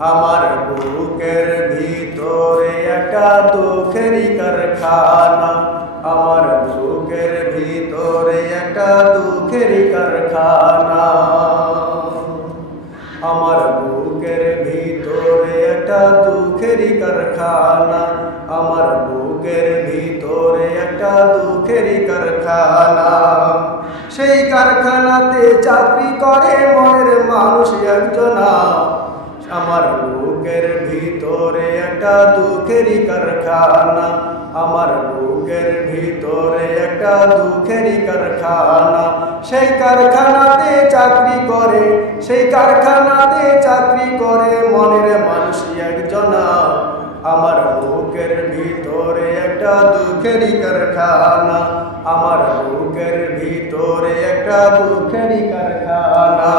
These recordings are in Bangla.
আমার বুকের ভিতরে একটা দুঃখেরই কারখানা। আমার বুকের ভিতরে একটা দুঃখেরই কারখানা। আমার বুকের ভিতরে একটা দুঃখেরই কারখানা। আমার বুকের ভিতরে একটা দুঃখেরই কারখানা। সেই কারখানাতে চাকরি করে মনের মানুষ একজনা। আমার বুকের ভিতরে একটা দুঃখেরই কারখানা। আমার বুকের ভিতরে একটা দুঃখেরই কারখানা। সেই কারখানাতে চাকরি করে, সেই কারখানাতে চাকরি করে মনের মানুষ একজনা। আমার বুকের ভিতরে একটা দুঃখেরই কারখানা। আমার বুকের ভিতরে একটা দুঃখেরই কারখানা।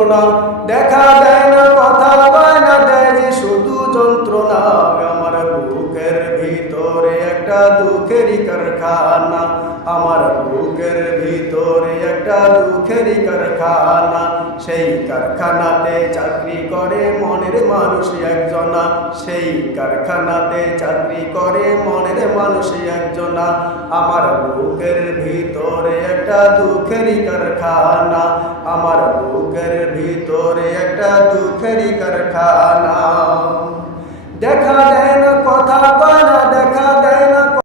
যন্ত্রণা দেখা দেয় না, কথা কয় না, দেয় যে শুধু যন্ত্রণা। আমার বুকের ভিতরে একটা দুঃখেরই কারখানা। আমার বুকের ভিতরে একটা দুঃখেরই কারখানা। সেই কারখানাতে চাকরি করে মনের মানুষ একজনা। সেই কারখানাতে চাকরি করে মনের মানুষ একজনা। আমার বুকের ভিতরে একটা দুঃখেরই কারখানা। ভিতরে একটা দুঃখেরই কারখানা।